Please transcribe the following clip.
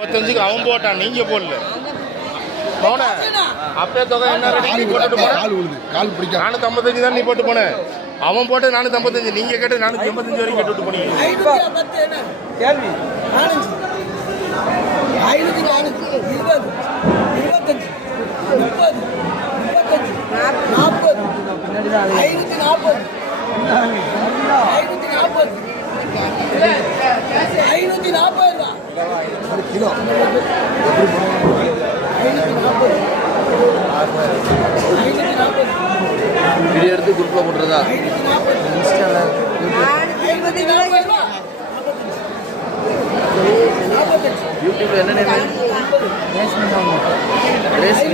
முப்பத்தஞ்சுக்கு அவன் போட்டான் நீங்க போடல. போன. அப்பே தொகை என்ன நீ போட்டுட்டு போன? கால் பிடிக்காம. நானூத்தி ஐம்பத்தஞ்சு தான் நீ போட்டு போன. அவன் போட்டு நானூத்தி ஐம்பத்தஞ்சு நீங்க கேட்டு நானூத்தி எண்பத்தஞ்சு வரைக்கும் கேட்டு விட்டு போனீங்க. கேள்வி. ஐநூத்தி நானூத்தி இருபது இருபத்தஞ்சு முப்பது முப்பத்தஞ்சு நாற்பது ஐநூத்தி நாற்பது ஐநூத்தி நாற்பது ஐநூத்தி நாற்பது ரூபா கிலோ ஐநூத்தி நாற்பது ஐநூத்தி நாற்பது வீடியோ எடுத்து குரூப்ல போட்டுறதா நாற்பத்தஞ்சு யூடியூப்ல என்ன நேம் ரேஸ்